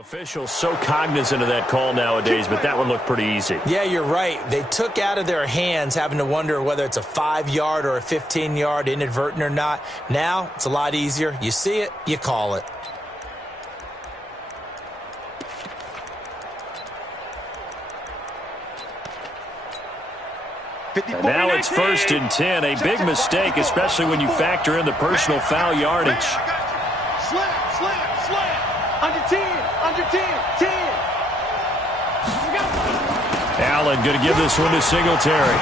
Officials so cognizant of that call nowadays, but that one looked pretty easy. Yeah, you're right. They took out of their hands having to wonder whether it's a 5-yard or a 15-yard, inadvertent or not. Now, it's a lot easier. You see it, you call it. And now it's 1st and 10. A big mistake, especially when you factor in the personal foul yardage. Slam. Under 10, 10. Allen going to give this one to Singletary.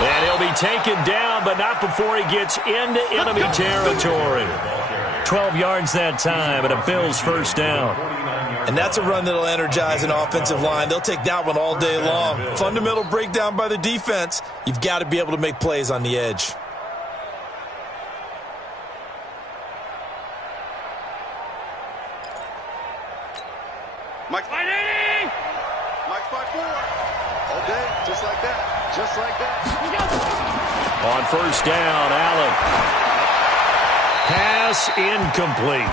And he'll be taken down, but not before he gets into enemy territory. 12 yards that time, and a Bills first down. And that's a run that'll energize an offensive line. They'll take that one all day long. Fundamental breakdown by the defense. You've got to be able to make plays on the edge. Mike's 580! Mike's 5-4. All day, just like that. On first down, Allen. Pass incomplete.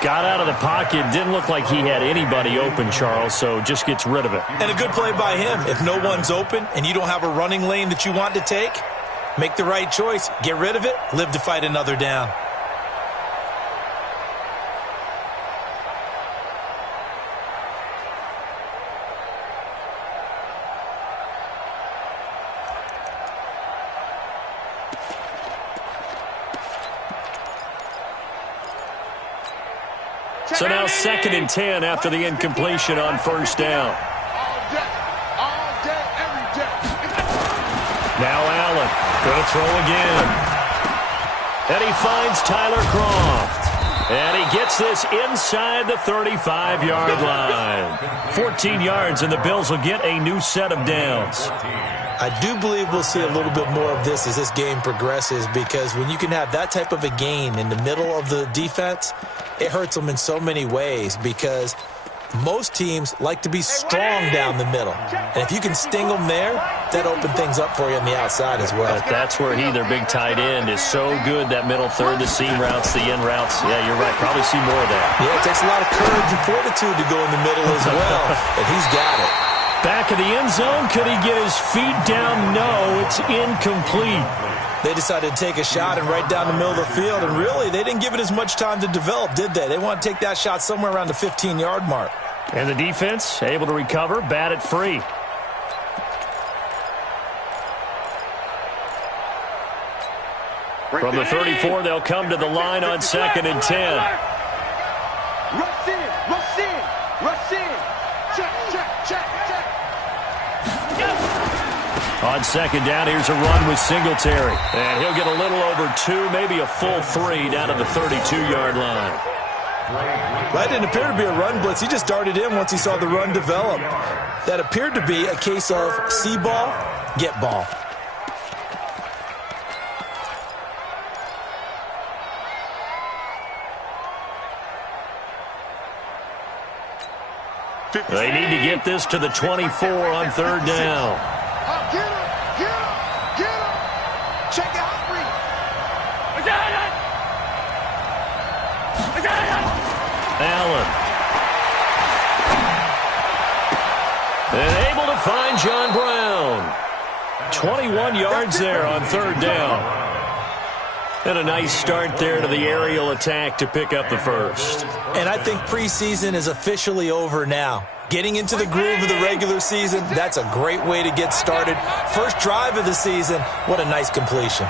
Got out of the pocket. Didn't look like he had anybody open, Charles, so just gets rid of it. And a good play by him. If no one's open and you don't have a running lane that you want to take, make the right choice. Get rid of it. Live to fight another down. So now 2nd and 10 after the incompletion on first down. All day, every day. Now Allen going to throw again. And he finds Tyler Kroft. And he gets this inside the 35-yard line. 14 yards, and the Bills will get a new set of downs. I do believe we'll see a little bit more of this as this game progresses, because when you can have that type of a gain in the middle of the defense, it hurts them in so many ways, because most teams like to be strong down the middle. And if you can sting them there, that opens things up for you on the outside as well. But that's where their big tight end, is so good, that middle third, the seam routes, the in routes. Yeah, you're right. Probably see more of that. Yeah, it takes a lot of courage and fortitude to go in the middle as well, and he's got it. Back of the end zone. Could he get his feet down? No, it's incomplete. They decided to take a shot and right down the middle of the field, and really, they didn't give it as much time to develop, did they? They want to take that shot somewhere around the 15-yard mark. And the defense able to recover, bat it free. From the 34, they'll come to the line on 2nd and 10. Rush in. Check. On 2nd down, here's a run with Singletary. And he'll get a little over 2, maybe a full 3 down to the 32-yard line. That didn't appear to be a run blitz. He just darted in once he saw the run develop. That appeared to be a case of see ball, get ball. They need to get this to the 24 on 3rd down. Get him. Check out free. Allen. And able to find John Brown. 21 yards there on 3rd down. And a nice start there to the aerial attack to pick up the first. And I think preseason is officially over now. Getting into the groove of the regular season, that's a great way to get started. First drive of the season, what a nice completion.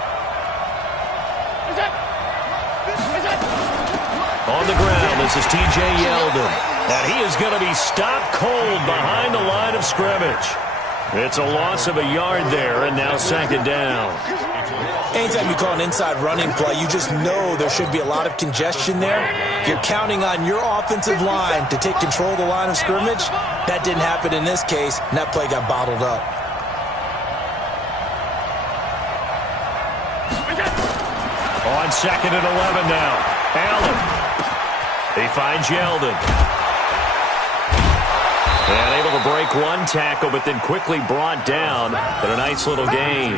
On the ground, this is T.J. Yeldon. And he is going to be stopped cold behind the line of scrimmage. It's a loss of a yard there, and now 2nd down. Anytime you call an inside running play, you just know there should be a lot of congestion there. You're counting on your offensive line to take control of the line of scrimmage. That didn't happen in this case, and that play got bottled up. On 2nd and 11 now. Allen. He finds Yeldon. And able to break one tackle, but then quickly brought down. But a nice little gain.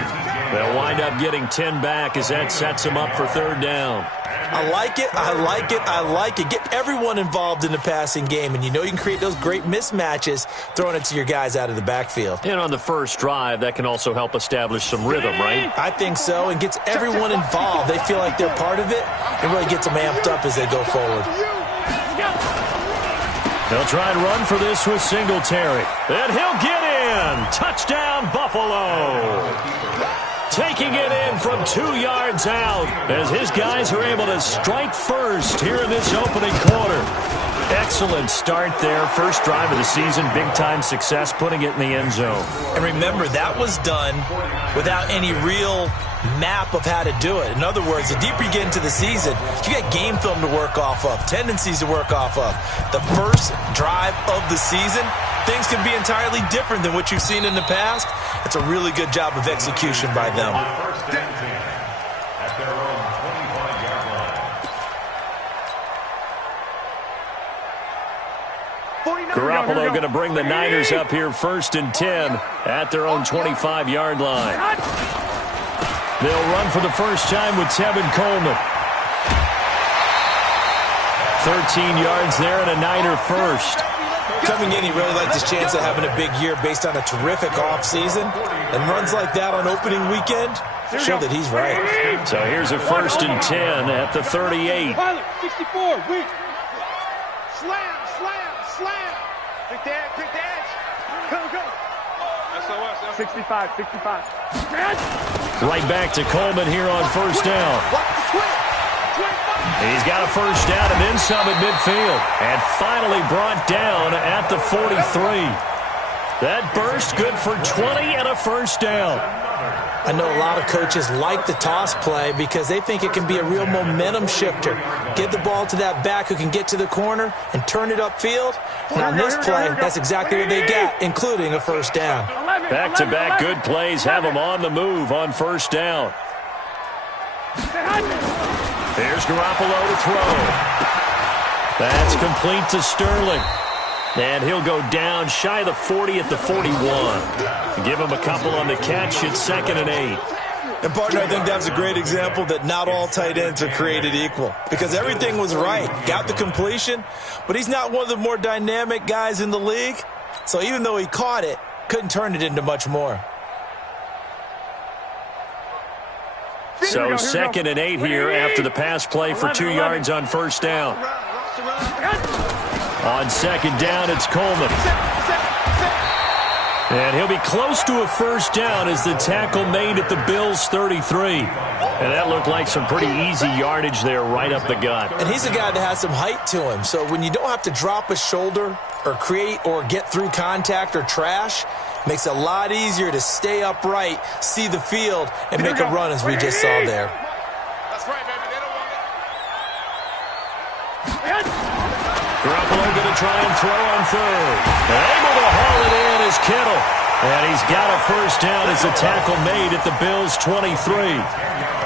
They'll wind up getting 10 back as that sets them up for third down. I like it. I like it. I like it. Get everyone involved in the passing game, and you know you can create those great mismatches throwing it to your guys out of the backfield. And on the first drive, that can also help establish some rhythm, right? I think so, and gets everyone involved. They feel like they're part of it and really gets them amped up as they go forward. They'll try and run for this with Singletary. And he'll get in. Touchdown, Buffalo. Taking it in from 2 yards out as his guys are able to strike first here in this opening quarter. Excellent start there. First drive of the season. Big-time success putting it in the end zone. And remember, that was done without any real map of how to do it. In other words, the deeper you get into the season, you got game film to work off of, tendencies to work off of. The first drive of the season, things can be entirely different than what you've seen in the past. It's a really good job of execution by them. Garoppolo going to bring the Niners up here 1st and 10 at their own 25-yard line. They'll run for the first time with Tevin Coleman. 13 yards there and a Niner first. Coming in, he really liked his chance of having a big year based on a terrific offseason. And runs like that on opening weekend show that he's right. So here's a 1st and 10 at the 38. 64, weak. Slam, slam, slam. Quick dash. Go. 65. Right back to Coleman here on first down. He's got a first down and then some at midfield. And finally brought down at the 43. That burst good for 20 and a first down. I know a lot of coaches like the toss play because they think it can be a real momentum shifter. Give the ball to that back who can get to the corner and turn it upfield. And on this play, that's exactly what they got, including a first down. Back-to-back good plays have them on the move on first down. Here's Garoppolo to throw. That's complete to Sterling. And he'll go down shy of the 40 at the 41. Give him a couple on the catch. It's 2nd and 8. And, partner, I think that's a great example that not all tight ends are created equal because everything was right. Got the completion, but he's not one of the more dynamic guys in the league. So even though he caught it, couldn't turn it into much more. So 2nd and 8 here after the pass play for 2 yards on first down. On 2nd down, it's Coleman. And he'll be close to a first down as the tackle made at the Bills' 33. And that looked like some pretty easy yardage there right up the gut. And he's a guy that has some height to him. So when you don't have to drop a shoulder or create or get through contact or trash, makes it a lot easier to stay upright, see the field, and make a run as we just saw there. That's right, baby. They don't want it. Garoppolo going to try and throw on third. Able to haul it in is Kittle. And he's got a first down as the tackle made at the Bills' 23.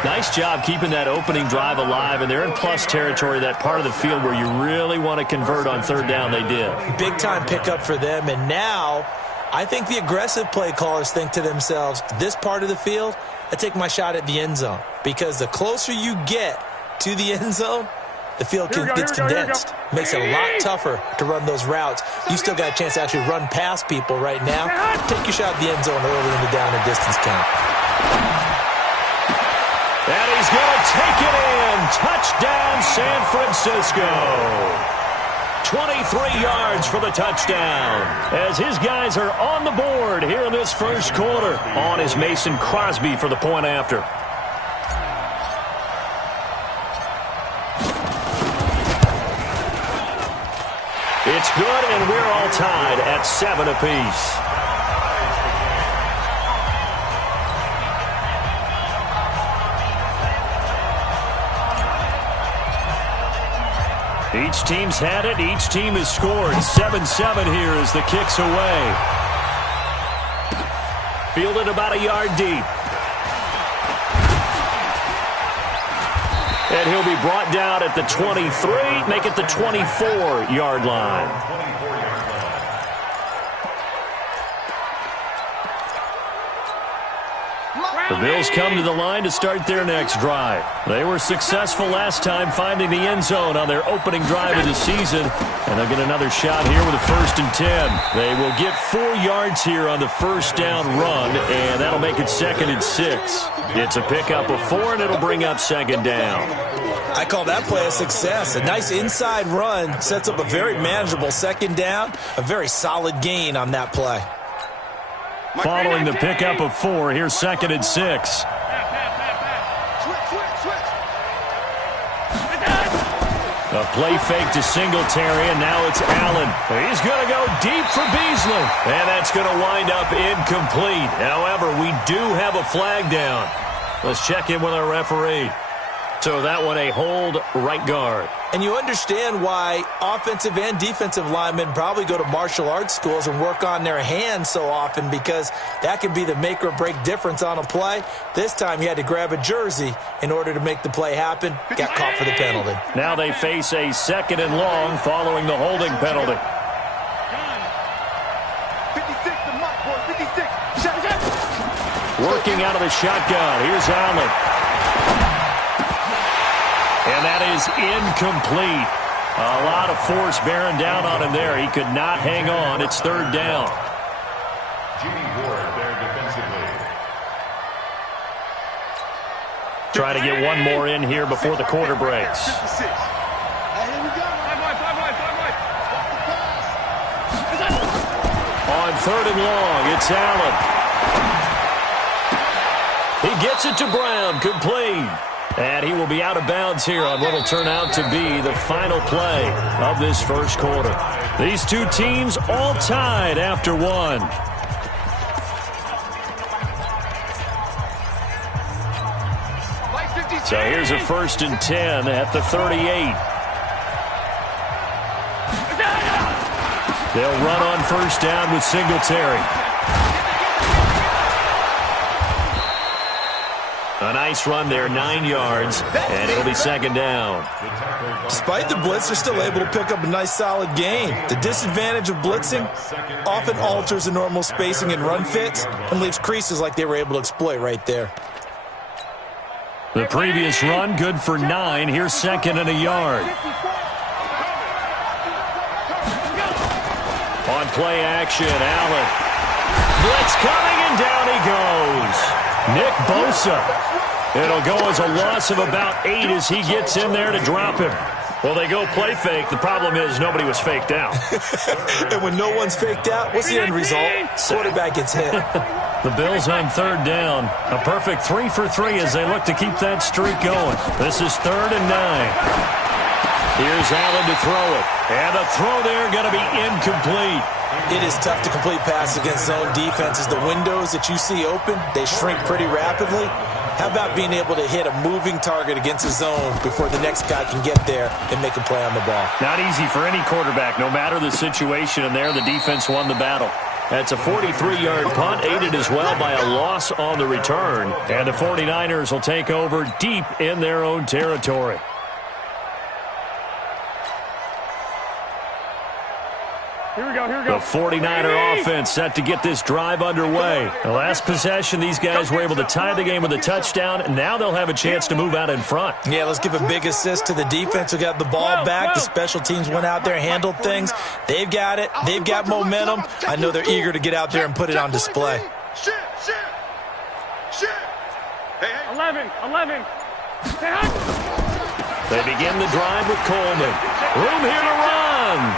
Nice job keeping that opening drive alive, and they're in plus territory, that part of the field where you really want to convert on third down. They did. Big-time pickup for them, and now I think the aggressive play callers think to themselves, this part of the field, I take my shot at the end zone. Because the closer you get to the end zone, the field gets condensed. Makes it a lot tougher to run those routes. You still got a chance to actually run past people right now. Take your shot at the end zone early in the down and distance count. And he's going to take it in. Touchdown, San Francisco. 23 yards for the touchdown. As his guys are on the board here in this first quarter. On is Mason Crosby for the point after. It's good, and we're all tied at 7 apiece. Each team's had it. Each team has scored. 7-7 here as the kick's away. Fielded about a yard deep. And he'll be brought down at the 23, make it the 24-yard line. The Bills come to the line to start their next drive. They were successful last time finding the end zone on their opening drive of the season, and they'll get another shot here with a 1st and 10. They will get 4 yards here on the first down run, and that'll make it 2nd and 6. It's a pickup of 4, and it'll bring up 2nd down. I call that play a success. A nice inside run sets up a very manageable 2nd down, a very solid gain on that play. Following the pickup of 4, here's 2nd and 6. Switch. A play fake to Singletary, and now it's Allen. He's going to go deep for Beasley, and that's going to wind up incomplete. However, we do have a flag down. Let's check in with our referee. So that one a hold, right guard. And you understand why offensive and defensive linemen probably go to martial arts schools and work on their hands so often, because that can be the make or break difference on a play. This time he had to grab a jersey in order to make the play happen. Got caught for the penalty. Now they face a 2nd and long following the holding penalty. 56 to Mike, boy. 56. Shot. Working out of the shotgun. Here's Allen. And that is incomplete. A lot of force bearing down on him there. He could not hang on. It's 3rd down. Try to get one more in here before the quarter breaks. 56. Here we go. On 3rd and long, it's Allen. He gets it to Brown, complete. And he will be out of bounds here on what will turn out to be the final play of this first quarter. These two teams all tied after 1. So here's a 1st and 10 at the 38. They'll run on 1st down with Singletary. A nice run there, 9 yards, and it'll be 2nd down. Despite the blitz, they're still able to pick up a nice solid gain. The disadvantage of blitzing often alters the normal spacing and run fits and leaves creases like they were able to exploit right there. The previous run, good for 9. Here's 2nd and a yard. On play action, Allen. Blitz coming, and down he goes. Nick Bosa. It'll go as a loss of about 8 as he gets in there to drop him. Well, they go play fake. The problem is nobody was faked out. And when no one's faked out, what's the end result? Quarterback gets hit. The Bills on 3rd down. A perfect 3 for 3 as they look to keep that streak going. This is 3rd and 9. Here's Allen to throw it. And the throw there going to be incomplete. It is tough to complete passes against zone defenses. The windows that you see open, they shrink pretty rapidly. How about being able to hit a moving target against a zone before the next guy can get there and make a play on the ball? Not easy for any quarterback, no matter the situation, and there the defense won the battle. That's a 43-yard punt, aided as well by a loss on the return. And the 49ers will take over deep in their own territory. Here we go. The 49er offense set to get this drive underway. The last possession, these guys were able to tie the game with a touchdown, and now they'll have a chance to move out in front. Yeah, let's give a big assist to the defense who got the ball back. The special teams went out there, handled things. They've got it. They've got momentum. I know they're eager to get out there and put it on display. Shit. Hey. 11. They begin the drive with Coleman. Room here to run.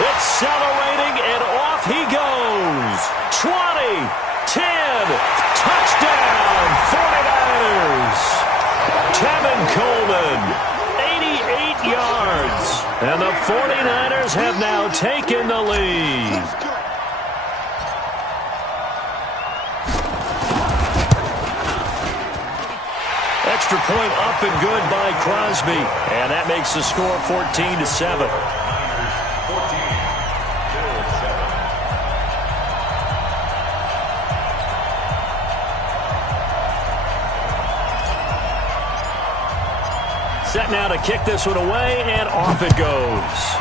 Accelerating, and off he goes. 20, 10, touchdown, 49ers. Tevin Coleman, 88 yards. And the 49ers have now taken the lead. Extra point up and good by Crosby. And that makes the score 14-7. Set now to kick this one away, and off it goes.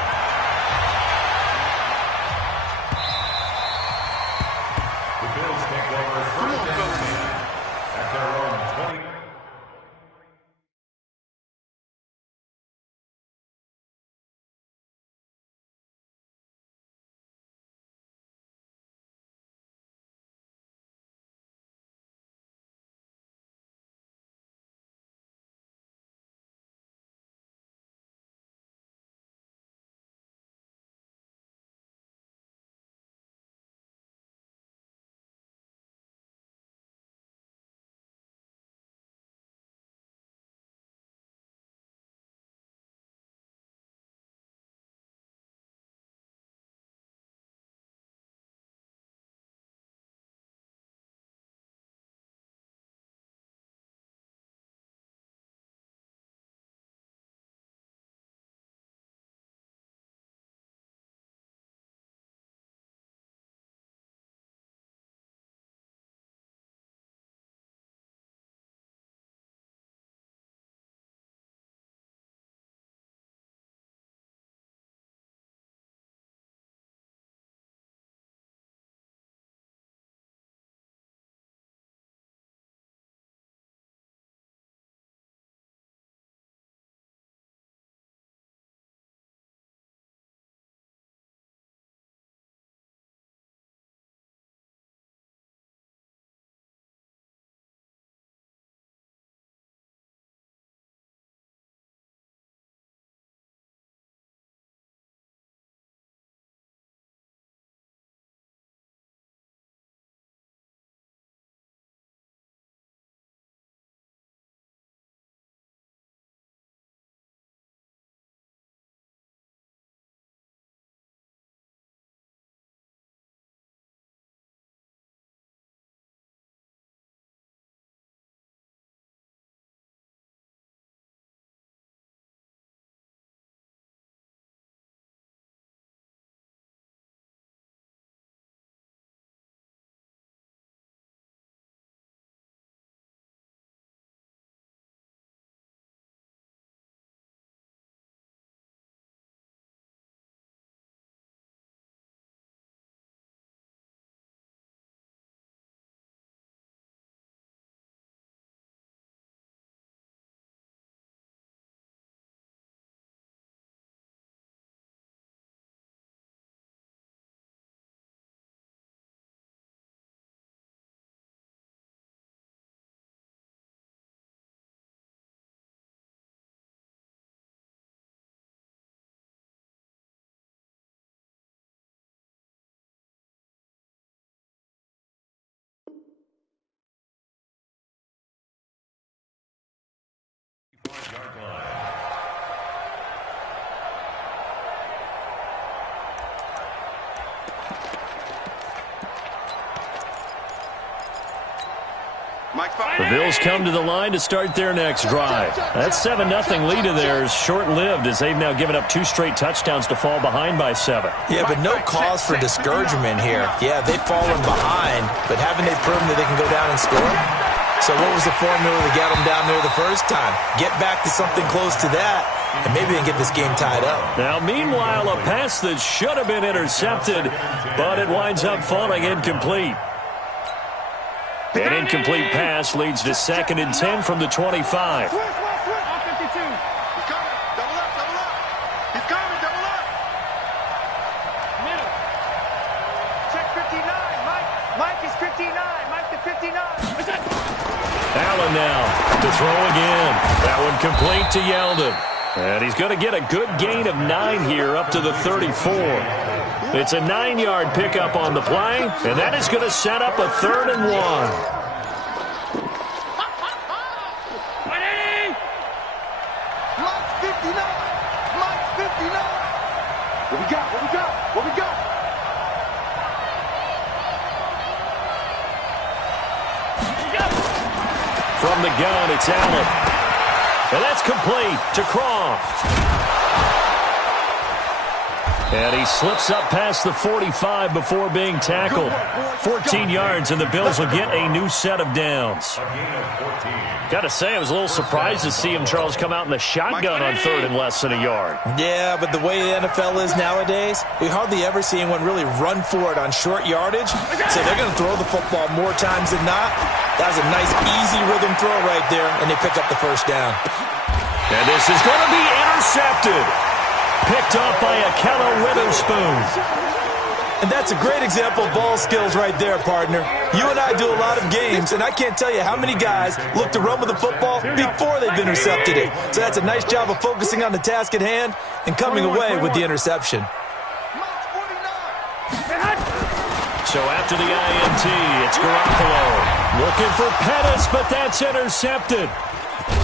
The Bills come to the line to start their next drive. That 7-0 lead of theirs short-lived as they've now given up 2 straight touchdowns to fall behind by 7. Yeah, but no cause for discouragement here. Yeah, they've fallen behind, but haven't they proven that they can go down and score? So what was the formula to get them down there the first time? Get back to something close to that, and maybe they can get this game tied up. Now, meanwhile, a pass that should have been intercepted, but it winds up falling incomplete. An incomplete pass leads to 2nd and 10 from the 25. He's coming. Double up. He's coming. Double up. Middle. Check 59. Mike is 59. Mike to 59. Allen now to throw again. That one complete to Yeldon. And he's going to get a good gain of 9 here up to the 34. It's a 9-yard pickup on the play, and that is going to set up a 3rd and 1. Mike's 59. Mike's 59. What we got? From the gun, it's Allen. And that's complete to Croft. And he slips up past the 45 before being tackled. 14 yards, and the Bills will get a new set of downs. Got to say, I was a little surprised to see him, Charles, come out in the shotgun on 3rd and less than a yard. Yeah, but the way the NFL is nowadays, we hardly ever see anyone really run for it on short yardage. So they're going to throw the football more times than not. That was a nice, easy rhythm throw right there, and they pick up the 1st down. And this is going to be intercepted. Picked off by Akello Witherspoon. And that's a great example of ball skills right there, partner. You and I do a lot of games, and I can't tell you how many guys look to run with the football before they've intercepted it. So that's a nice job of focusing on the task at hand and coming away with the interception. So after the INT, it's Garoppolo. Looking for Pettis, but that's intercepted.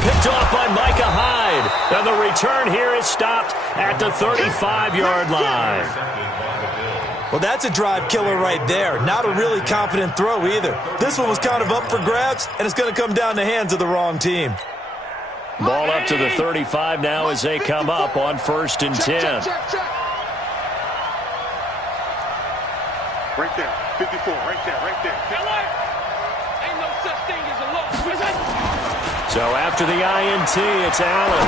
Picked off by Micah Hyde. And the return here is stopped at the 35-yard line. Well, that's a drive killer right there. Not a really confident throw either. This one was kind of up for grabs, and it's going to come down the hands of the wrong team. Ball up to the 35 now as they come up on 1st and 10. Right there. 54. Right there. Ain't no such thing as a loss. So after the INT, it's Allen.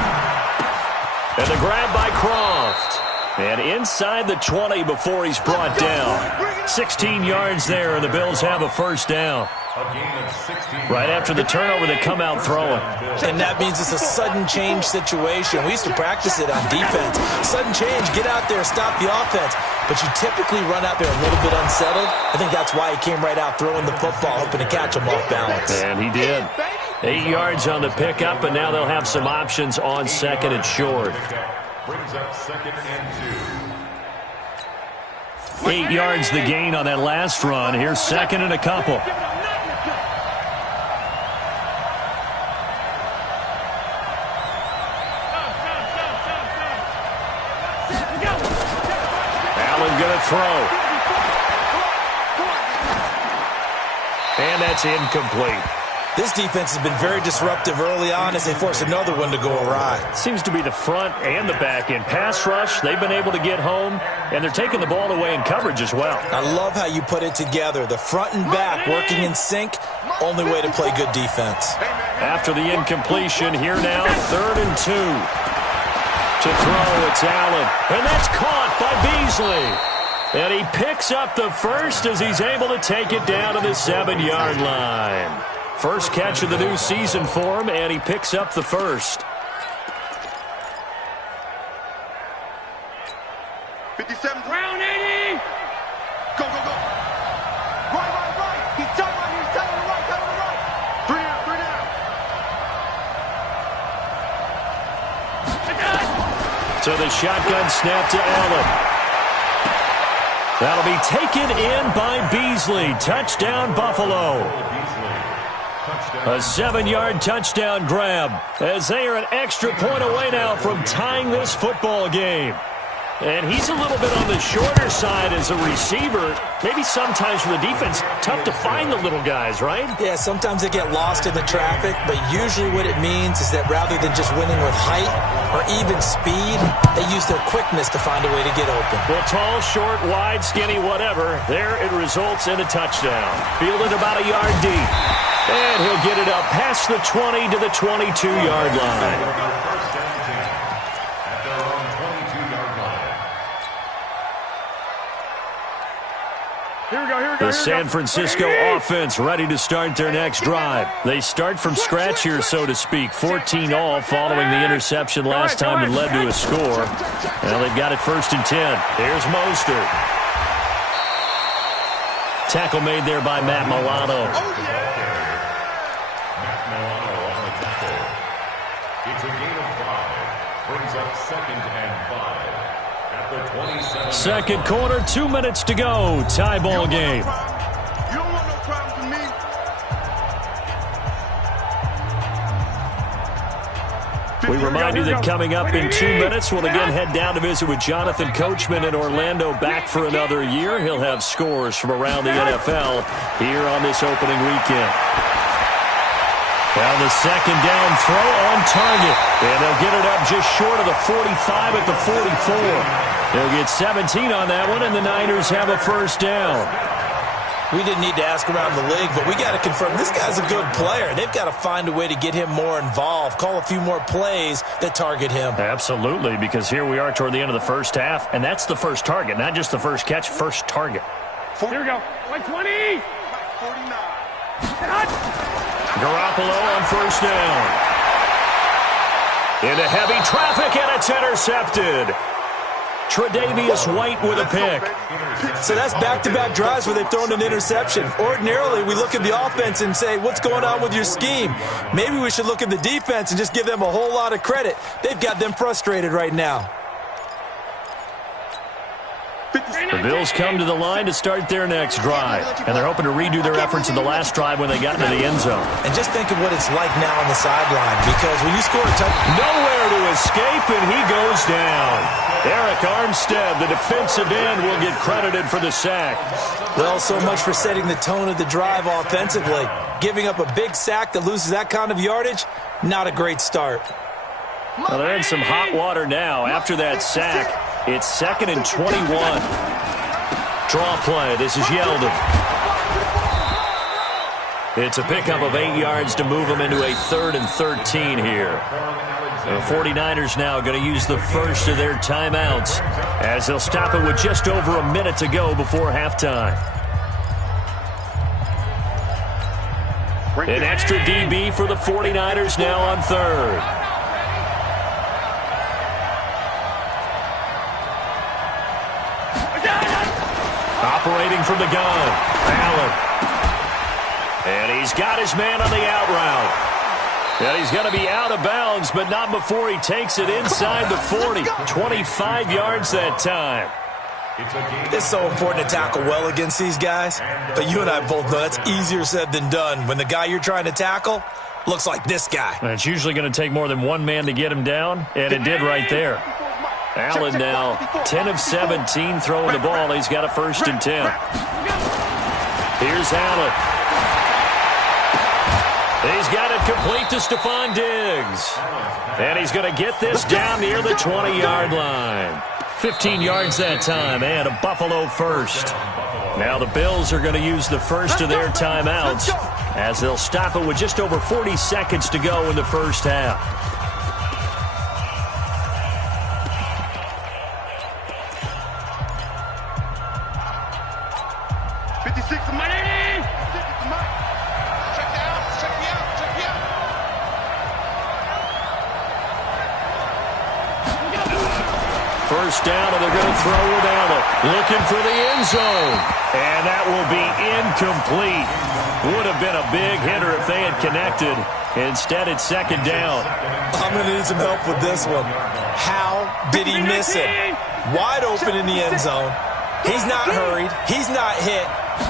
And the grab by Croft. And inside the 20 before he's brought down. 16 yards there, and the Bills have a 1st down. Right after the turnover, they come out throwing. And that means it's a sudden change situation. We used to practice it on defense. Sudden change, get out there, stop the offense. But you typically run out there a little bit unsettled. I think that's why he came right out throwing the football, hoping to catch him off balance. And he did. 8 yards on the pickup, and now they'll have some options on 2nd and short. Brings up 2nd and 2. 8 yards the gain on that last run. Here's 2nd and a couple. Allen going to throw. And that's incomplete. This defense has been very disruptive early on as they force another one to go awry. Seems to be the front and the back end. Pass rush, they've been able to get home, and they're taking the ball away in coverage as well. I love how you put it together. The front and back working in sync, only way to play good defense. After the incompletion, here now, 3rd and 2. To throw, it's Allen, and that's caught by Beasley. And he picks up the 1st as he's able to take it down to the 7-yard line. First catch of the new season for him, and he picks up the 1st. 57. Round 80. Go. Right. He's telling the right. 3 down. So the shotgun snap to Allen. That'll be taken in by Beasley. Touchdown, Buffalo. A 7-yard touchdown grab as they are an extra point away now from tying this football game. And he's a little bit on the shorter side as a receiver. Maybe sometimes for the defense, tough to find the little guys, right? Yeah, sometimes they get lost in the traffic, but usually what it means is that rather than just winning with height or even speed, they use their quickness to find a way to get open. Well, tall, short, wide, skinny, whatever, there it results in a touchdown. Fielded about a yard deep. And he'll get it up past the 20 to the 22-yard line. The San Francisco offense ready to start their next drive. They start from scratch here, so to speak. 14 all following the interception last time that led to a score. Now they've got it 1st and 10. Here's Mostert. Tackle made there by Matt Milano. Matt Milano on the tackle. It's a gain of 5. Brings up 2nd and 5. At the 27. Second quarter, 2 minutes to go. Tie ball game. You don't want no problems with me. We remind you that coming up in 2 minutes, we'll again head down to visit with Jonathan Coachman in Orlando, back for another year. He'll have scores from around the NFL here on this opening weekend. Well, the second down throw on target. And they'll get it up just short of the 45 at the 44. They'll get 17 on that one, and the Niners have a first down. We didn't need to ask around the league, but we got to confirm this guy's a good player. They've got to find a way to get him more involved, call a few more plays that target him. Absolutely, because here we are toward the end of the first half, and that's the first target, not just the first catch, first target. Here we go. 120. 49. Garoppolo on first down. Into heavy traffic, and it's intercepted. Tre'Davious White with a pick. So that's back-to-back drives where they've thrown an interception. Ordinarily, we look at the offense and say, what's going on with your scheme? Maybe we should look at the defense and just give them a whole lot of credit. They've got them frustrated right now. The Bills come to the line to start their next drive, and they're hoping to redo their efforts in the last drive when they got into the end zone. And just think of what it's like now on the sideline, because when you score a touchdown, nowhere to escape, and he goes down. Eric Armstead, the defensive end, will get credited for the sack. well, so much for setting the tone of the drive offensively. Giving up a big sack that loses that kind of yardage, not a great start. Well, they're in some hot water now after that sack. It's 2nd and 21. Draw play. This is Yeldon. It's a pickup of 8 yards to move them into a 3rd and 13 here. The 49ers now going to use the first of their timeouts as they'll stop it with just over a minute to go before halftime. An extra DB for the 49ers now on 3rd. Operating from the gun, Allen. And he's got his man on the out route. And he's going to be out of bounds, but not before he takes it inside the 40. 25 yards that time. It's so important to tackle well against these guys, but you and I both know that's easier said than done when the guy you're trying to tackle looks like this guy. And it's usually going to take more than one man to get him down, and it did right there. Allen now 10 of 17 throwing the ball. He's got a 1st and 10. Here's Allen. He's got it complete to Stephon Diggs. And he's going to get this down near the 20-yard line. 15 yards that time, and a Buffalo first. Now the Bills are going to use the first of their timeouts as they'll stop it with just over 40 seconds to go in the first half. First down, and they're going to throw with Allen. Looking for the end zone. And that will be incomplete. Would have been a big hitter if they had connected. Instead, it's 2nd down. I'm going to need some help with this one. How did he miss it? Wide open in the end zone. He's not hurried. He's not hit.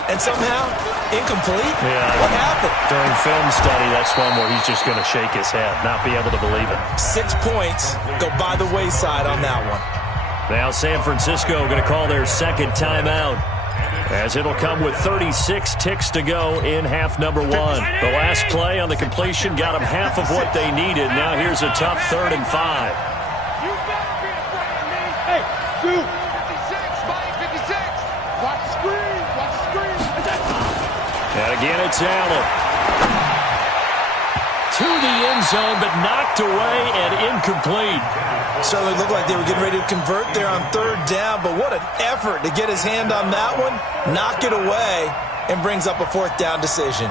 And somehow, incomplete? Yeah. What happened? During film study, that's one where he's just going to shake his head, not be able to believe it. 6 points go by the wayside on that one. Now San Francisco going to call their second timeout, as it'll come with 36 ticks to go in half number one. The last play on the completion got them half of what they needed. Now here's a tough 3rd and 5. You better be afraid of me. Hey, 56, Mike, 56. Watch the screen, watch the screen. And again, it's Allen. To the end zone, but knocked away and incomplete. Certainly looked like they were getting ready to convert there on 3rd down, but what an effort to get his hand on that one, knock it away, and brings up a 4th down decision.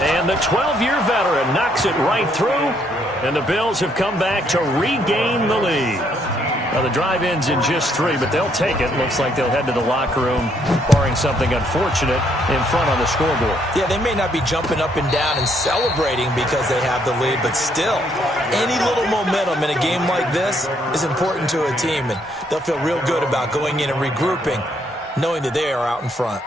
And the 12-year veteran knocks it right through, and the Bills have come back to regain the lead. Now, the drive ends in just 3, but they'll take it. Looks like they'll head to the locker room, barring something unfortunate, in front on the scoreboard. Yeah, they may not be jumping up and down and celebrating because they have the lead, but still, any little momentum in a game like this is important to a team, and they'll feel real good about going in and regrouping, knowing that they are out in front.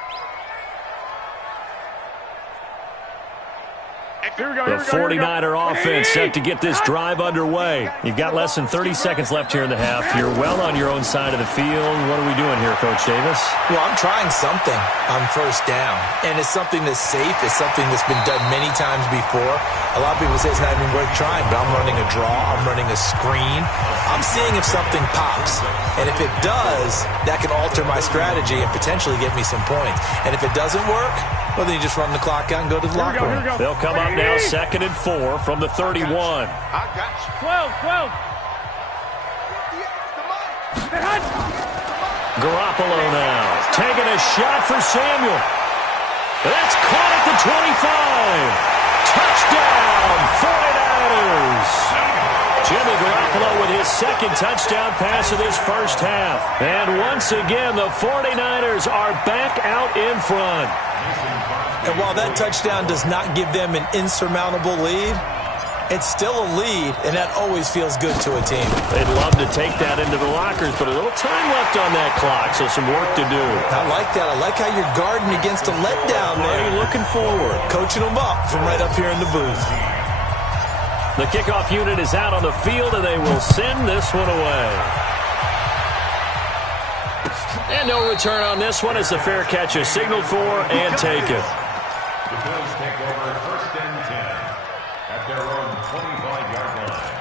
The 49er offense set to get this drive underway. You've got less than 30 seconds left here in the half. You're well on your own side of the field. What are we doing here, Coach Davis? Well, I'm trying something on 1st down, and it's something that's safe. It's something that's been done many times before. A lot of people say it's not even worth trying, but I'm running a draw. I'm running a screen. I'm seeing if something pops, and if it does, that can alter my strategy and potentially get me some points. And if it doesn't work, well, then you just run the clock out and go to the locker room. They'll come up now 2nd and 4 from the 31. I got you. 12. Garoppolo now taking a shot for Samuel. That's caught at the 25. Touchdown, 49ers. Jimmy Garoppolo with his 2nd touchdown pass of this first half. And once again, the 49ers are back out in front. And while that touchdown does not give them an insurmountable lead, it's still a lead, and that always feels good to a team. They'd love to take that into the lockers, but a little time left on that clock, so some work to do. I like that. I like how you're guarding against a letdown there. Are you looking forward? Coaching them up from right up here in the booth. The kickoff unit is out on the field, and they will send this one away. And no return on this one as the fair catch is signaled for and taken. The Bills take over 1st and 10 at their own 25-yard line.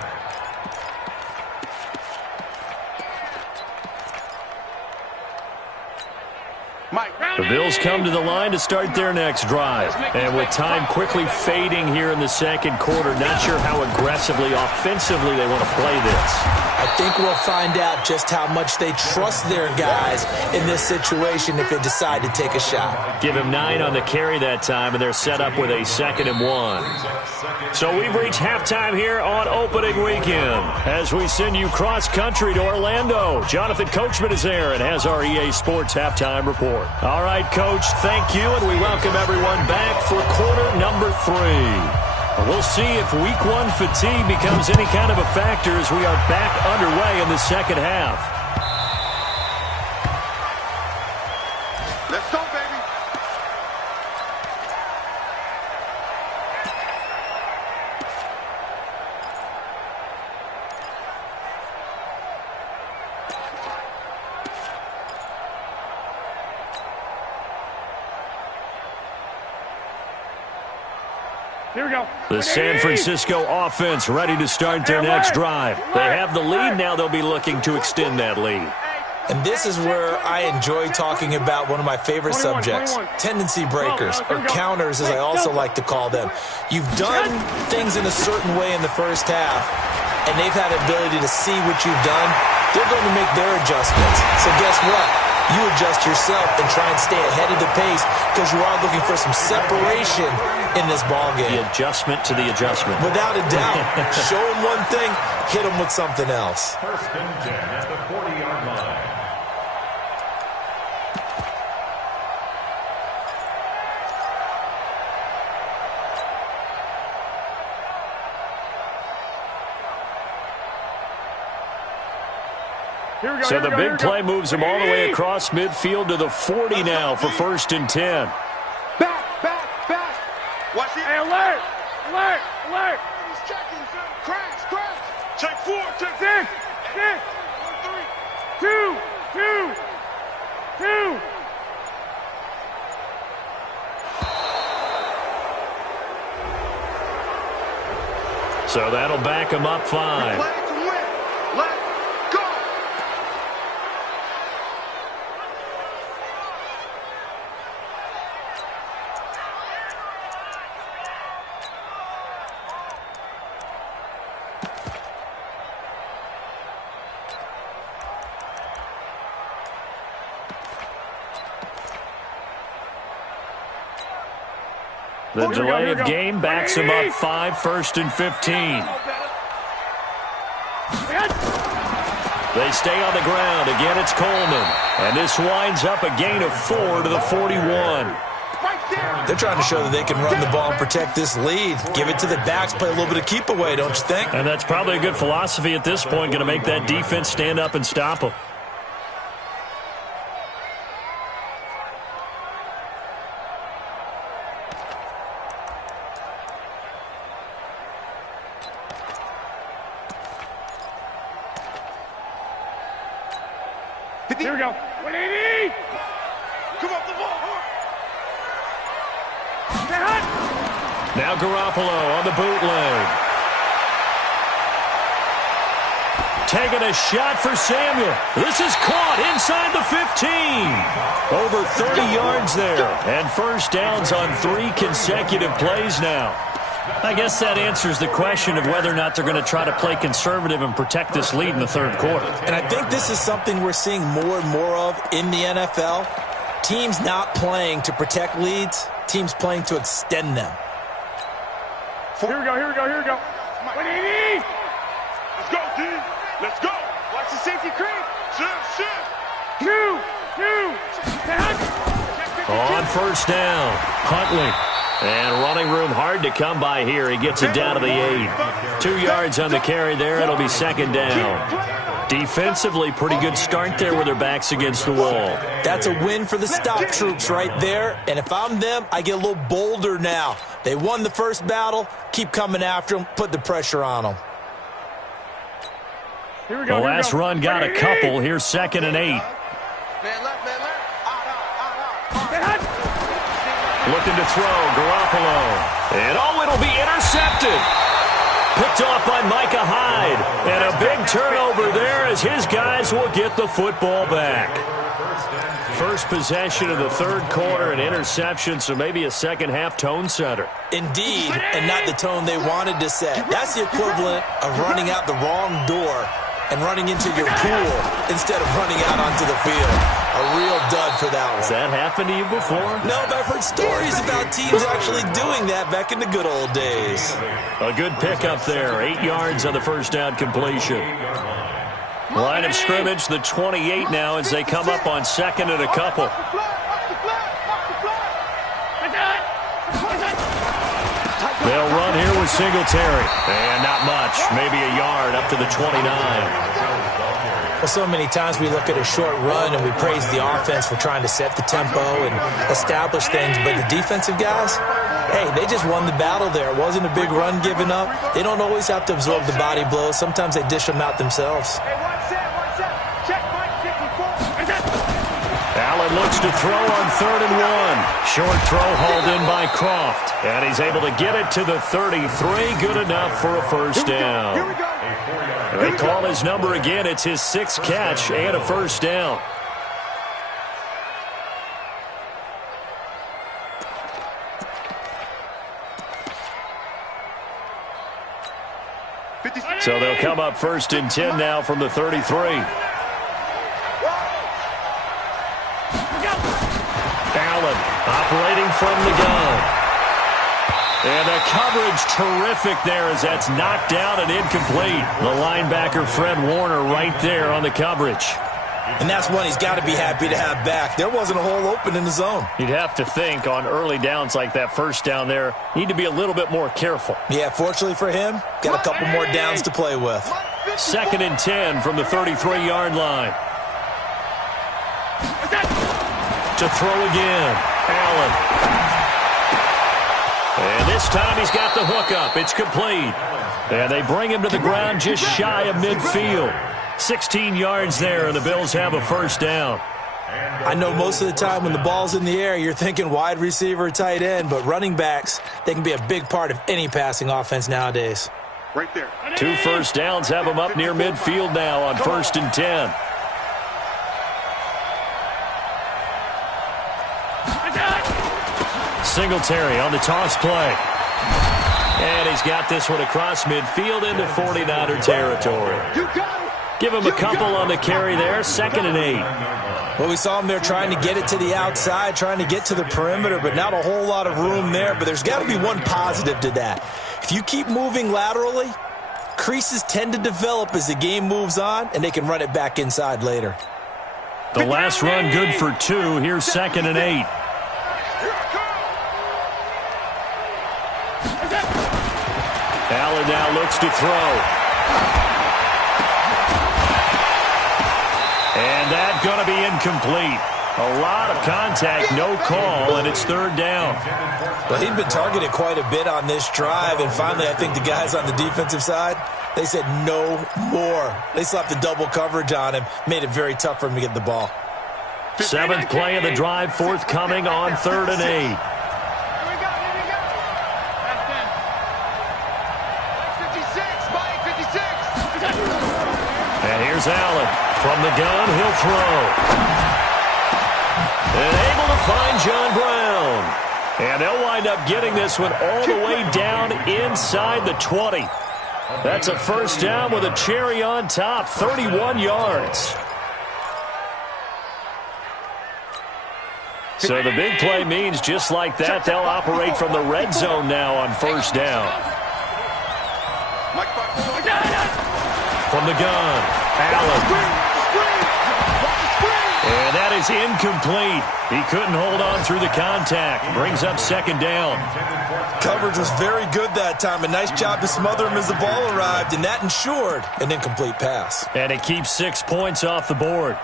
The Bills come to the line to start their next drive. And with time quickly fading here in the 2nd quarter, not sure how aggressively, offensively they want to play this. I think we'll find out just how much they trust their guys in this situation if they decide to take a shot. Give him 9 on the carry that time, and they're set up with a 2nd and 1. So we've reached halftime here on opening weekend as we send you cross-country to Orlando. Jonathan Coachman is there and has our EA Sports halftime report. All right, Coach, thank you, and we welcome everyone back for quarter number 3. We'll see if week 1 fatigue becomes any kind of a factor as we are back underway in the 2nd half. Let's go, baby. Here we go. The San Francisco offense ready to start their next drive. They have the lead. Now they'll be looking to extend that lead. And this is where I enjoy talking about one of my favorite subjects, tendency breakers, or counters as I also like to call them. You've done things in a certain way in the first half, and they've had the ability to see what you've done. They're going to make their adjustments. So guess what? You adjust yourself and try and stay ahead of the pace because you are looking for some separation in this ballgame. The adjustment to the adjustment. Without a doubt. Show them one thing, hit them with something else. 1st and 10 at the 40-yard line. So the big play moves them all the way across midfield to the 40 now for 1st and 10. Back. Watch it. Hey, alert. He's checking. Crash. Check 4, check 6. So that'll back him up 5. Play to win. Let's go. The delay of game backs him up 5, 1st and 15. They stay on the ground. Again, it's Coleman. And this winds up a gain of 4 to the 41. They're trying to show that they can run the ball and protect this lead. Give it to the backs, play a little bit of keep away, don't you think? And that's probably a good philosophy at this point, going to make that defense stand up and stop them. Here we go. 180. Come up the ball. Now Garoppolo on the bootleg. Taking a shot for Samuel. This is caught inside the 15. Over 30 yards there. And first downs on 3 consecutive plays now. I guess that answers the question of whether or not they're going to try to play conservative and protect this lead in the 3rd quarter. And I think this is something we're seeing more and more of in the NFL. Teams not playing to protect leads, teams playing to extend them. Here we go. 180. Let's go, D. Let's go. Watch the safety creep. Shift. 2. On first down, Huntley. And running room hard to come by here. He gets it down to the 8. 2 yards on the carry there. It'll be 2nd down. Defensively, pretty good start there with their backs against the wall. That's a win for the stop troops right there. And if I'm them, I get a little bolder now. They won the first battle. Keep coming after them. Put the pressure on them. The last run got a couple. Here's 2nd and 8. Man left. Looking to throw, Garoppolo. And it'll be intercepted. Picked off by Micah Hyde. And a big turnover there as his guys will get the football back. First possession of the 3rd quarter, an interception, so maybe a second-half tone setter. Indeed, and not the tone they wanted to set. That's the equivalent of running out the wrong door and running into your pool instead of running out onto the field. A real dud for that one. Has that happened to you before? No, but I've heard stories about teams actually doing that back in the good old days. A good pickup there. 8 yards on the first down completion. Line of scrimmage, the 28 now as they come up on 2nd and a couple. They'll run here with Singletary. And not much. Maybe a yard up to the 29. Well, so many times we look at a short run and we praise the offense for trying to set the tempo and establish things. But the defensive guys, hey, they just won the battle there. It wasn't a big run given up. They don't always have to absorb the body blows. Sometimes they dish them out themselves. Allen looks to throw on 3rd and 1. Short throw hauled in by Croft. And he's able to get it to the 33. Good enough for a first down. Here we go. They call his number again. It's his 6th catch and a first down. So they'll come up 1st and 10 now from the 33. Allen operating from the gun. And the coverage terrific there as that's knocked down and incomplete. The linebacker, Fred Warner, right there on the coverage. And that's one he's got to be happy to have back. There wasn't a hole open in the zone. You'd have to think on early downs like that first down there, need to be a little bit more careful. Yeah, fortunately for him, got a couple more downs to play with. 2nd and 10 from the 33-yard line. To throw again, Allen. And this time he's got the hook up. It's complete. And they bring him to the ground just shy of midfield. 16 yards there, and the Bills have a first down. I know most of the time when the ball's in the air, you're thinking wide receiver, tight end, but running backs, they can be a big part of any passing offense nowadays. Right there. 2 first downs have him up near midfield now on 1st and 10. Singletary on the toss play. And he's got this one across midfield into 49er territory. Give him a couple on the carry there, 2nd and 8. Well, we saw him there trying to get it to the outside, trying to get to the perimeter, but not a whole lot of room there. But there's got to be one positive to that. If you keep moving laterally, creases tend to develop as the game moves on, and they can run it back inside later. The last run good for 2. Here's 2nd and 8. Allen now looks to throw. And that's going to be incomplete. A lot of contact, no call, and it's 3rd down. Well, he'd been targeted quite a bit on this drive, and finally I think the guys on the defensive side, they said no more. They slapped the double coverage on him, made it very tough for him to get the ball. 7th play of the drive, forthcoming on 3rd and 8. And here's Allen. From the gun, he'll throw. And able to find John Brown. And they'll wind up getting this one all the way down inside the 20. That's a 1st down with a cherry on top, 31 yards. So the big play means just like that, they'll operate from the red zone now on 1st down. From the gun, Allen. And that is incomplete. He couldn't hold on through the contact. Brings up 2nd down. Coverage was very good that time. A nice job to smother him as the ball arrived, and that ensured an incomplete pass. And it keeps 6 points off the board.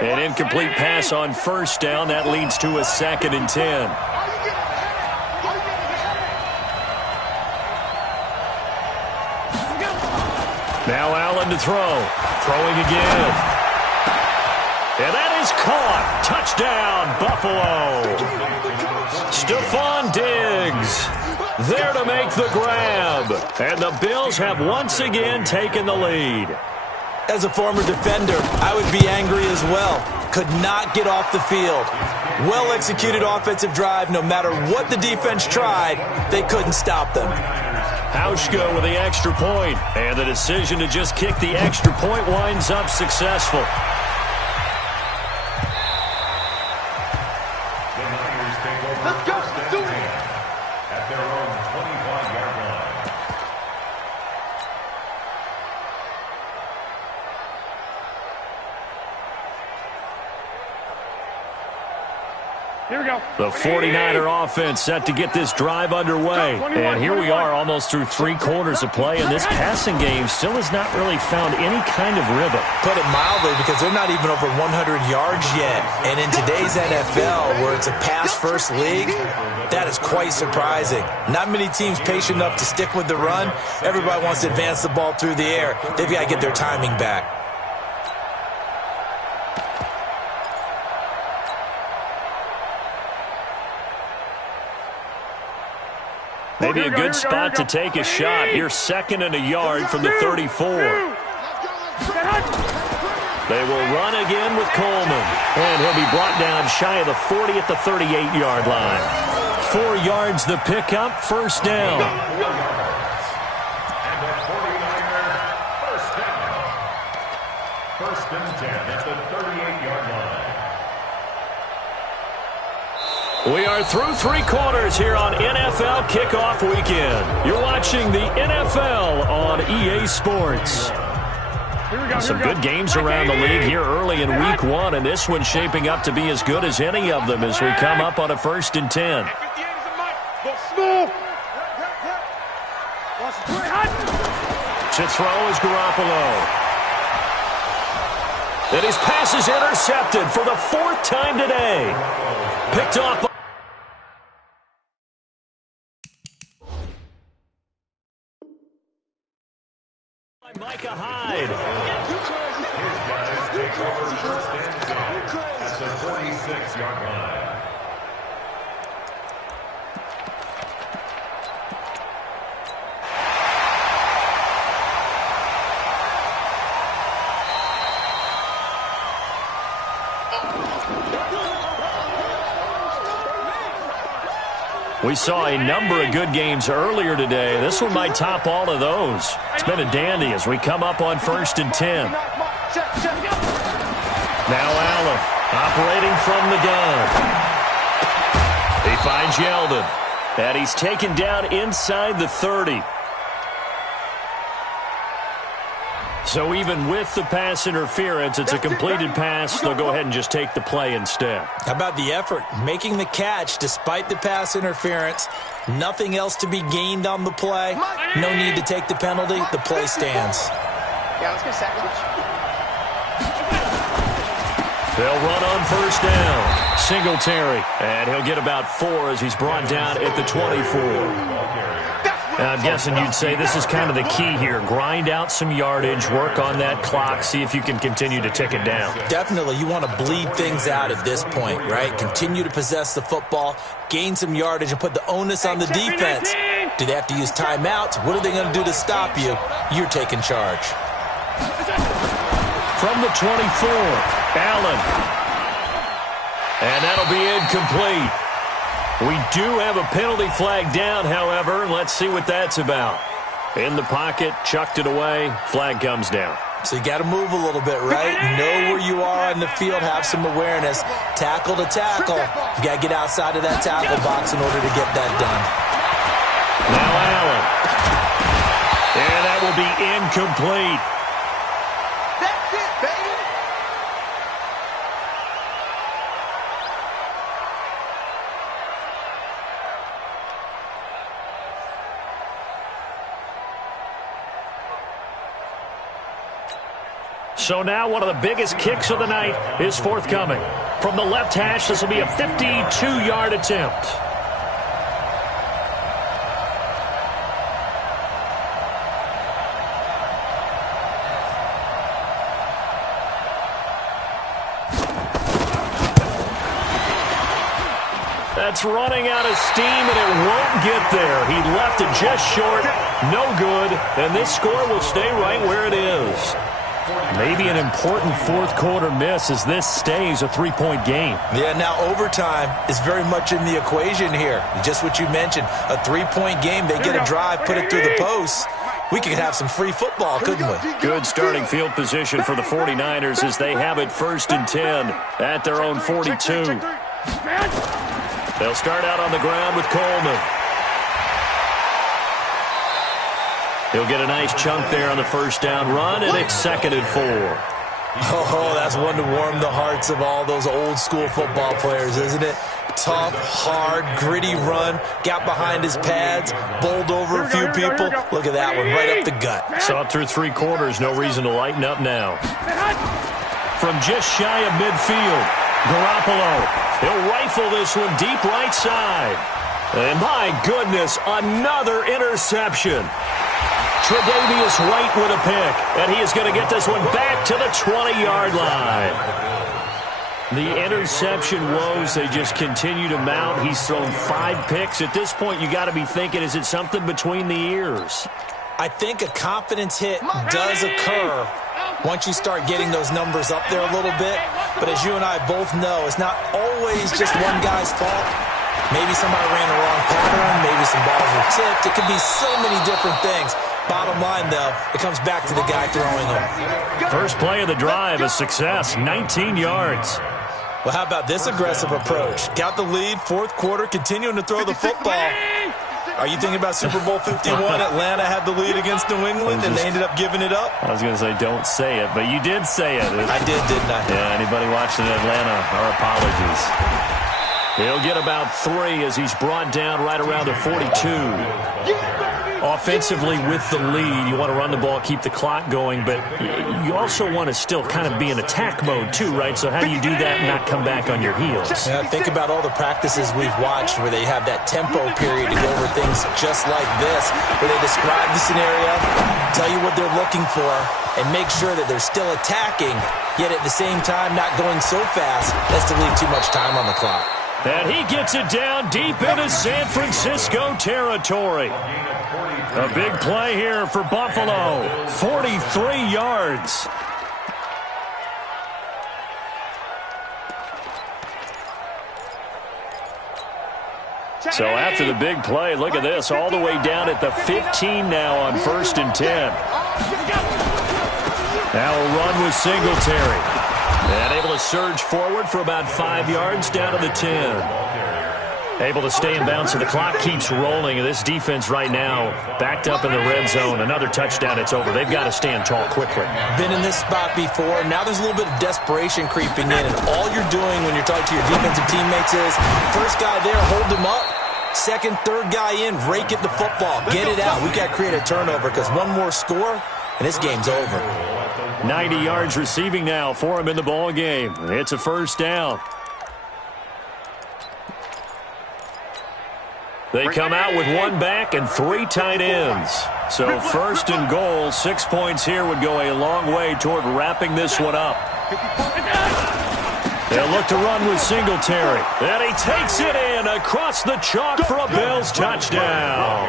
An incomplete pass on 1st down. That leads to a 2nd and 10. Now Allen to throw. Throwing again. And that is caught. Touchdown, Buffalo. Stephon Diggs there to make the grab. And the Bills have once again taken the lead. As a former defender, I would be angry as well. Could not get off the field. Well-executed offensive drive. No matter what the defense tried, they couldn't stop them. Hauschka with the extra point. And the decision to just kick the extra point winds up successful. Let's go. Do it. At their own 25-yard line. Here we go. The 49er offense set to get this drive underway. And here we are almost through 3 quarters of play, and this passing game still has not really found any kind of rhythm. Put it mildly, because they're not even over 100 yards yet. And in today's NFL, where it's a pass-first league, that is quite surprising. Not many teams patient enough to stick with the run. Everybody wants to advance the ball through the air. They've got to get their timing back. Maybe a good spot to take a shot. Here, 2nd and a yard from the 34. They will run again with Coleman. And he'll be brought down shy of the 40 at the 38-yard line. 4 yards the pickup, 1st down. And the 49er, 1st down. 1st and 10 at the 38-yard line. We are through 3 quarters here on NFL Kickoff Weekend. You're watching the NFL on EA Sports. Some good games around the league here early in Week 1, and this one's shaping up to be as good as any of them as we come up on a 1st and 10. To throw is Garoppolo. And his pass is intercepted for the 4th time today. Picked off. Micah Hyde. His guys take over first and 10 at the 46-yard line. We saw a number of good games earlier today. This one might top all of those. It's been a dandy as we come up on 1st and 10. Now Allen operating from the gun. He finds Yeldon. And he's taken down inside the 30. So even with the pass interference, it's a completed pass. They'll go ahead and just take the play instead. How about the effort? Making the catch despite the pass interference. Nothing else to be gained on the play. No need to take the penalty. The play stands. Yeah, let's get second. They'll run on 1st down. Singletary. And he'll get about 4 as he's brought down at the 24. I'm guessing you'd say this is kind of the key here. Grind out some yardage, work on that clock, see if you can continue to tick it down. Definitely, you want to bleed things out at this point, right? Continue to possess the football, gain some yardage, and put the onus on the defense. Do they have to use timeouts? What are they going to do to stop you? You're taking charge. From the 24, Allen. And that'll be incomplete. We do have a penalty flag down, however. Let's see what that's about. In the pocket, chucked it away, flag comes down. So you got to move a little bit, right? Know where you are on the field, have some awareness. Tackle to tackle. You got to get outside of that tackle box in order to get that done. Now Allen. And that will be incomplete. That's it, baby. So now one of the biggest kicks of the night is forthcoming. From the left hash, this will be a 52-yard attempt. That's running out of steam, and it won't get there. He left it just short. No good, and this score will stay right where it is. Maybe an important fourth-quarter miss as this stays a 3-point game. Yeah, now overtime is very much in the equation here. Just what you mentioned, a 3-point game. They get a drive, put it through the posts. We could have some free football, couldn't we? Good starting field position for the 49ers as they have it 1st and 10 at their own 42. They'll start out on the ground with Coleman. He'll get a nice chunk there on the 1st down run, and it's 2nd and 4. Oh, that's one to warm the hearts of all those old-school football players, isn't it? Tough, hard, gritty run, got behind his pads, bowled over a few people. Look at that one, right up the gut. So up through 3 quarters, no reason to lighten up now. From just shy of midfield, Garoppolo. He'll rifle this one deep right side. And my goodness, another interception. Tre'Davious White with a pick, and he is going to get this one back to the 20-yard line. The interception woes, they just continue to mount. He's thrown 5 picks. At this point, you got to be thinking, is it something between the ears? I think a confidence hit does occur once you start getting those numbers up there a little bit. But as you and I both know, it's not always just one guy's fault. Maybe somebody ran the wrong pattern. Maybe some balls were tipped. It could be so many different things. Bottom line, though, it comes back to the guy throwing them. First play of the drive, a success, 19 yards. Well, how about this aggressive approach? Got the lead, 4th quarter, continuing to throw the football. Are you thinking about Super Bowl 51? Atlanta had the lead against New England, and they ended up giving it up? I was going to say don't say it, but you did say it. I did, didn't I? Yeah, anybody watching Atlanta, our apologies. He'll get about 3 as he's brought down right around the 42. Offensively with the lead, you want to run the ball, keep the clock going, but you also want to still kind of be in attack mode too, right? So how do you do that and not come back on your heels? Yeah, think about all the practices we've watched where they have that tempo period to go over things just like this, where they describe the scenario, tell you what they're looking for, and make sure that they're still attacking, yet at the same time not going so fast as to leave too much time on the clock. And he gets it down deep into San Francisco territory. A big play here for Buffalo. 43 yards. So after the big play, look at this. All the way down at the 15 now on 1st and 10. Now a run with Singletary. And able to surge forward for about 5 yards down to the 10. Able to stay in bounds, so the clock keeps rolling. And this defense right now backed up in the red zone. Another touchdown, it's over. They've got to stand tall quickly. Been in this spot before. Now there's a little bit of desperation creeping in. And all you're doing when you're talking to your defensive teammates is, first guy there, hold him up. Second, third guy in, rake at the football. Get it out. We've got to create a turnover because one more score, and this game's over. 90 yards receiving now for him in the ball game. It's a first down. They come out with one back and 3 tight ends. So 1st and goal, 6 points here would go a long way toward wrapping this one up. They'll look to run with Singletary. And he takes it in across the chalk for a Bills touchdown.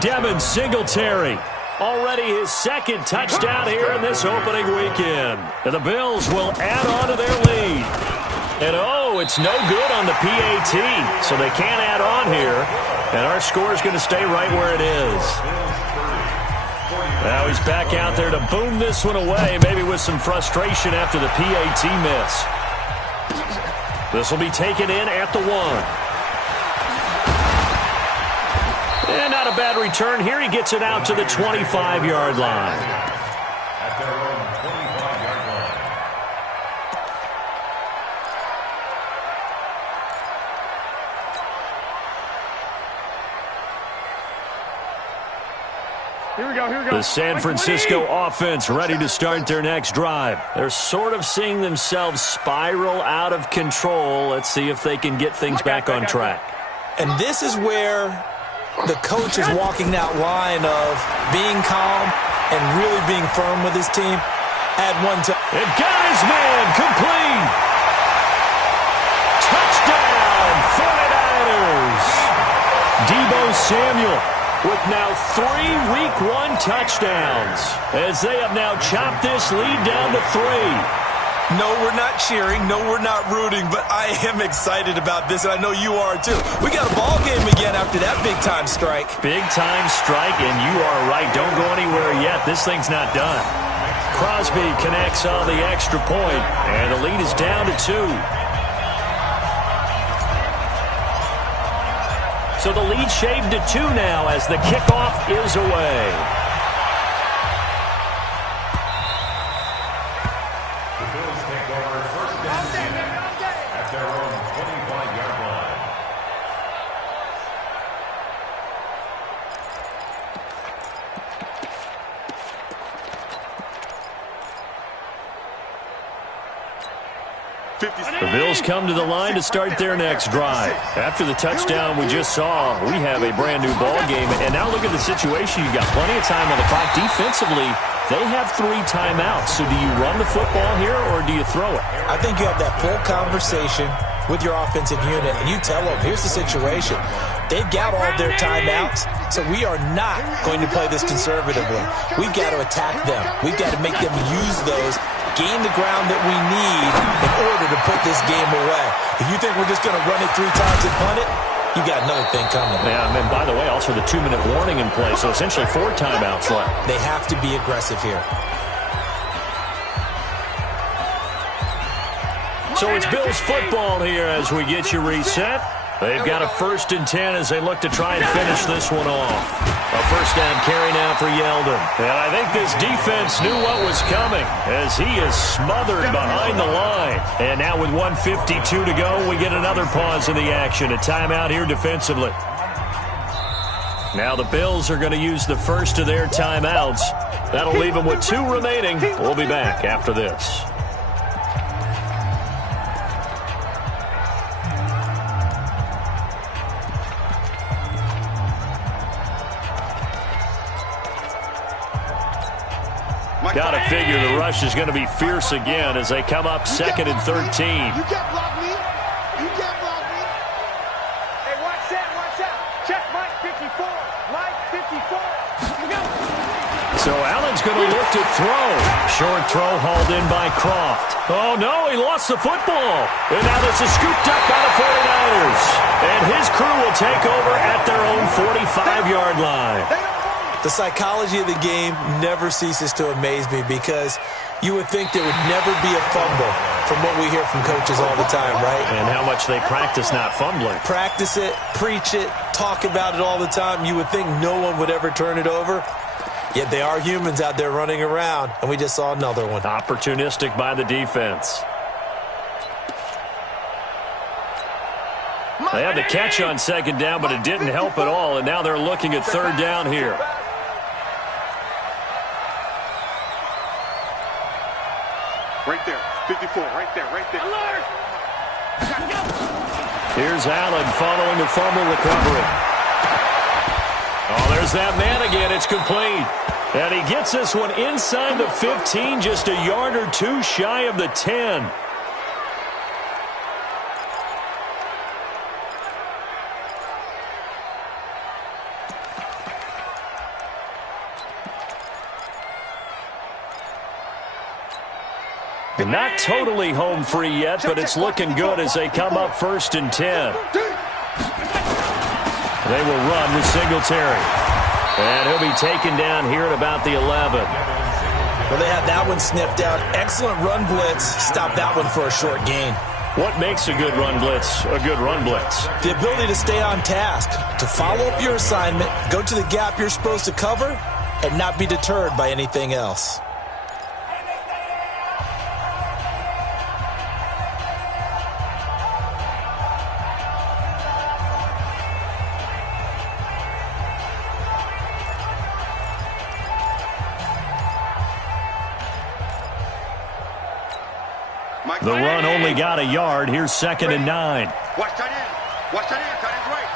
Devin Singletary. Already his 2nd touchdown here in this opening weekend. And the Bills will add on to their lead. And it's no good on the PAT. So they can't add on here. And our score is going to stay right where it is. Now he's back out there to boom this one away, maybe with some frustration after the PAT miss. This will be taken in at the 1. And not a bad return here. He gets it out to the 25-yard line. At their own 25-yard line. Here we go, here we go. The San Francisco offense ready to start their next drive. They're sort of seeing themselves spiral out of control. Let's see if they can get things back on track. And this is where the coach is walking that line of being calm and really being firm with his team. Add one to... It got his man complete. Touchdown, 49ers. Deebo Samuel with now 3 Week 1 touchdowns as they have now chopped this lead down to 3. No, we're not cheering. No, we're not rooting, but I am excited about this, and I know you are too. We got a ball game again after that big-time strike. Big-time strike, and you are right. Don't go anywhere yet. This thing's not done. Crosby connects on the extra point, and the lead is down to 2. So the lead shaved to 2 now as the kickoff is away. The Bills take over 1st and 10 at their own 25-yard line. The Bills come to the line to start their next drive. After the touchdown we just saw, we have a brand new ball game. And now look at the situation. You've got plenty of time on the clock. Defensively, they have 3 timeouts. So do you run the football here or do you throw it? I think you have that full conversation with your offensive unit, and you tell them, here's the situation. They've got all their timeouts, so we are not going to play this conservatively. We've got to attack them. We've got to make them use those, gain the ground that we need in order to put this game away. If you think we're just going to run it 3 times and punt it, you got another thing coming. Yeah, and by the way, also the 2-minute warning in play, so essentially 4 timeouts left. They have to be aggressive here. So it's Bills football here as we get you reset. They've got a 1st and 10 as they look to try and finish this one off. A 1st down carry now for Yeldon. And I think this defense knew what was coming as he is smothered behind the line. And now with 1:52 to go, we get another pause in the action. A timeout here defensively. Now the Bills are going to use the first of their timeouts. That'll leave them with 2 remaining. We'll be back after this. Got to figure the rush is going to be fierce again as they come up 2nd and 13. You can't block me. You can't block me. Hey, watch that, watch out. Check Mike 54. Mike 54. Here we go. So Allen's going to look to throw. Short throw hauled in by Croft. Oh, no, he lost the football. And now this is scooped up by the 49ers. And his crew will take over at their own 45-yard line. The psychology of the game never ceases to amaze me because you would think there would never be a fumble from what we hear from coaches all the time, right? And how much they practice not fumbling. Practice it, preach it, talk about it all the time. You would think no one would ever turn it over. Yet they are humans out there running around, and we just saw another one. Opportunistic by the defense. They had the catch on 2nd down, but it didn't help at all, and now they're looking at 3rd down here. Right there. 54. Right there. Right there. Alert! Here's Allen following the fumble recovery. Oh, there's that man again. It's complete. And he gets this one inside the 15, just a yard or 2 shy of the 10. Not totally home free yet, but it's looking good as they come up 1st and 10. They will run with Singletary. And he'll be taken down here at about the 11. Well, they had that one sniffed out. Excellent run blitz. Stop that one for a short gain. What makes a good run blitz a good run blitz? The ability to stay on task, to follow up your assignment, go to the gap you're supposed to cover, and not be deterred by anything else. The run only got a yard. Here's 2nd and 9. Watch that in. Watch that in. That is right.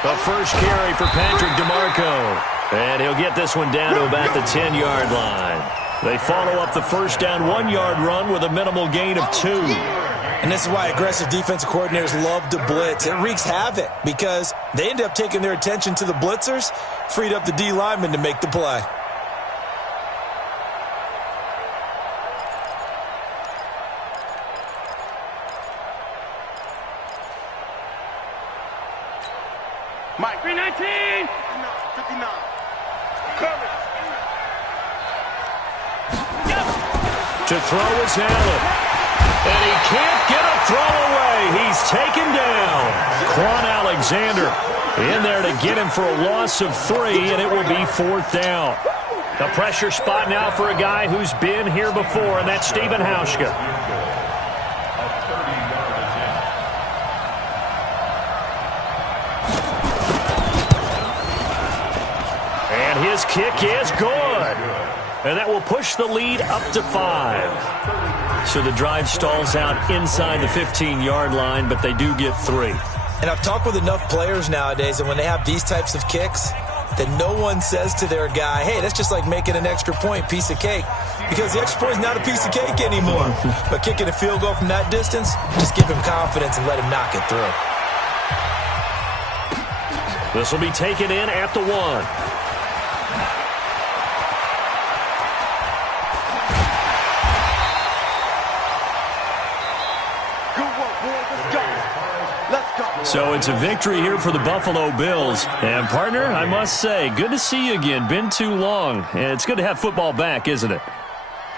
The first carry for Patrick DeMarco. And he'll get this one down to about the 10-yard line. They follow up the first down 1-yard run with a minimal gain of 2. And this is why aggressive defensive coordinators love to blitz. It wreaks havoc because they end up taking their attention to the blitzers, freed up the D lineman to make the play. Mike. 319. 59. Coming. To throw is Allen. And he can't get a throw away. He's taken down. Quan Alexander in there to get him for a loss of 3, and it will be 4th down. The pressure spot now for a guy who's been here before, and that's Stephen Hauschka. His kick is good. And that will push the lead up to 5. So the drive stalls out inside the 15-yard line, but they do get 3. And I've talked with enough players nowadays, and when they have these types of kicks, that no one says to their guy, hey, that's just like making an extra point, piece of cake. Because the extra point is not a piece of cake anymore. But kicking a field goal from that distance, just give him confidence and let him knock it through. This will be taken in at the 1. So it's a victory here for the Buffalo Bills. And, partner, I must say, good to see you again. Been too long. And it's good to have football back, isn't it?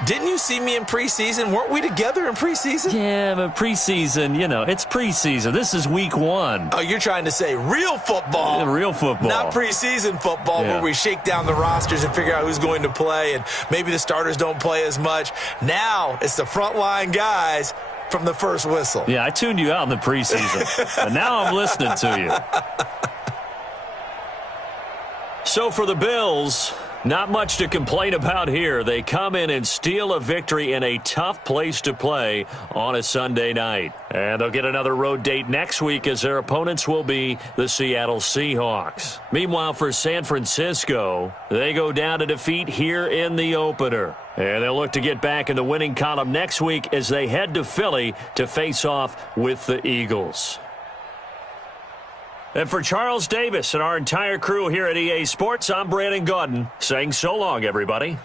Didn't you see me in preseason? Weren't we together in preseason? Yeah, but preseason, you know, it's preseason. This is week 1. Oh, you're trying to say real football. Yeah, real football. Not preseason football where we shake down the rosters and figure out who's going to play, and maybe the starters don't play as much. Now it's the frontline guys from the first whistle. Yeah, I tuned you out in the preseason. And now I'm listening to you. So for the Bills, not much to complain about here. They come in and steal a victory in a tough place to play on a Sunday night. And they'll get another road date next week as their opponents will be the Seattle Seahawks. Meanwhile, for San Francisco, they go down to defeat here in the opener. And they'll look to get back in the winning column next week as they head to Philly to face off with the Eagles. And for Charles Davis and our entire crew here at EA Sports, I'm Brandon Gaudin saying so long, everybody.